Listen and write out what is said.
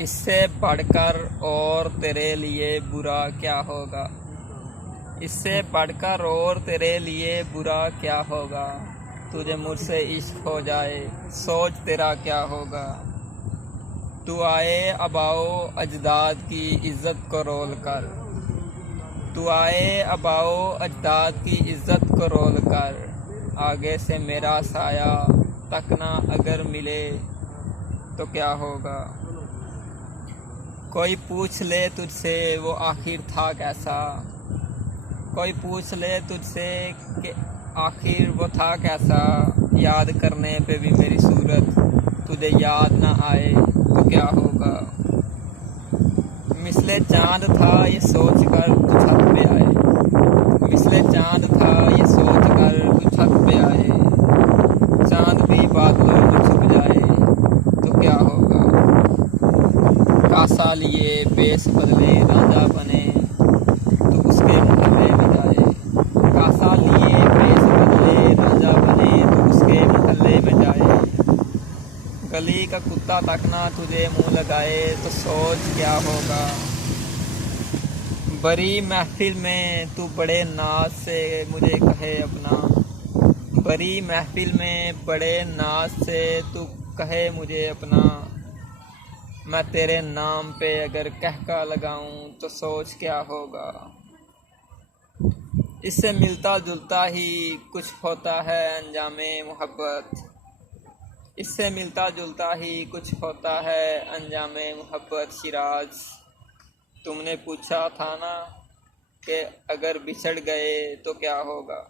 इससे बढ़कर और तेरे लिए बुरा क्या होगा। इससे बढ़कर और तेरे लिए बुरा क्या होगा। तुझे मुझसे इश्क हो जाए, सोच तेरा क्या होगा। तू आए अबाओ अजदाद की इज्जत को रोल कर। तू आए अबाओ अजदाद की इज्जत को रोल कर। आगे से मेरा साया तकना अगर मिले तो क्या होगा। कोई पूछ ले तुझसे वो आखिर था कैसा। कोई पूछ ले तुझसे कि आखिर वो था कैसा। याद करने पे भी मेरी सूरत तुझे याद ना आए तो क्या होगा। मिसले चांद था ये सोच कर तू छत पे आए। मिसले चांद था ये सोच कर तू छत पे आए। चांद भी बादलों में छुप जाए तो क्या होगा। कासा लिए बेस बदले राजा बने तो उसके महल्ले में जाए। कासा लिए बेस बदले राजा बने तो उसके महल्ले में जाए। गली का कुत्ता तक ना तुझे मुंह लगाए तो सोच क्या होगा। बड़ी महफिल में तू बड़े नाज से मुझे कहे अपना। बड़ी महफिल में बड़े नाज से तू कहे मुझे अपना। मैं तेरे नाम पे अगर कहका लगाऊं तो सोच क्या होगा। इससे मिलता जुलता ही कुछ होता है अंजामे मोहब्बत। इससे मिलता जुलता ही कुछ होता है अंजामे मोहब्बत। सिराज, तुमने पूछा था ना कि अगर बिछड़ गए तो क्या होगा।